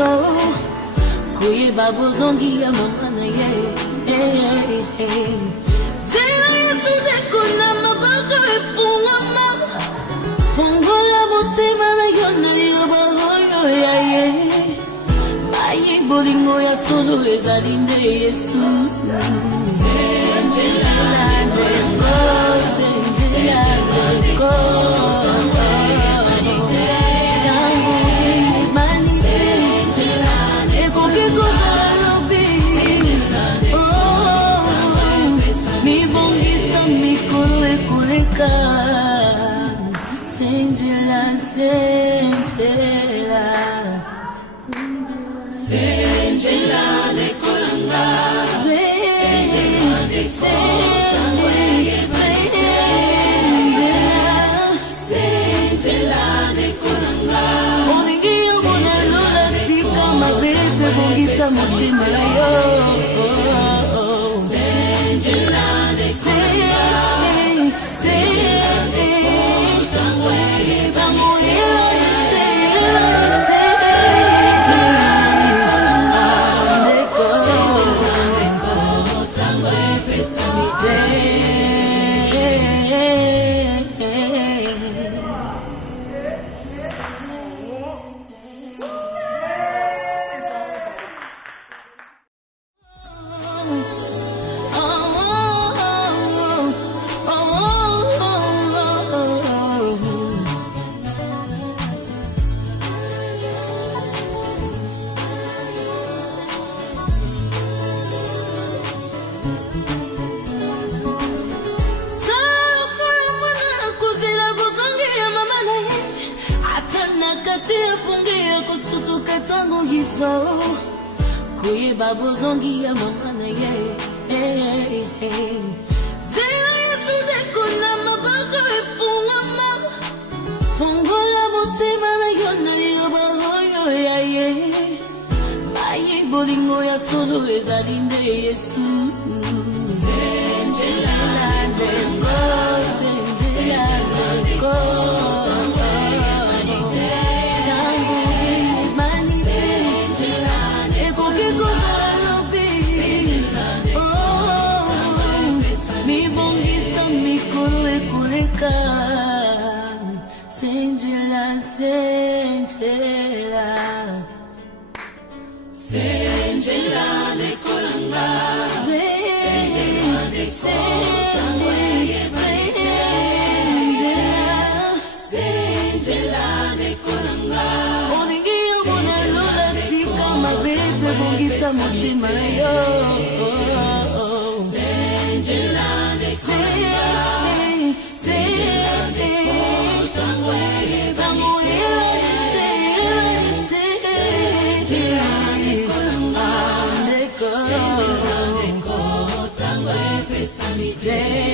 giso kuyeba bozongi ya mama na ye zela yesu dekona maboko efungama fungola motema na yo na liyoba oyo ya ye mayi bolingo ya solo ezali nde yesu Senjela dengo Senjela de kolanga Senjela de Senjela de kolanga Oningi yomona lola tika mabebe bongisa mutima yo Senjela de kolanga Tango giso kuyeba bozongi ya mama na ye zela yesu dekona maboko efungama fungola motema na yo na liyoba oyo ya ye mayi bolingo ya solo ezali nde yesu Senjela dengo Senjela dengo Senjela, Senjela, Senjela de kolanga Senjela de Senjela de kolanga Oningi yomona lola tika mabebe bongisa mutima yo Senjela de kolanga Senjela de ko tango epesa mi te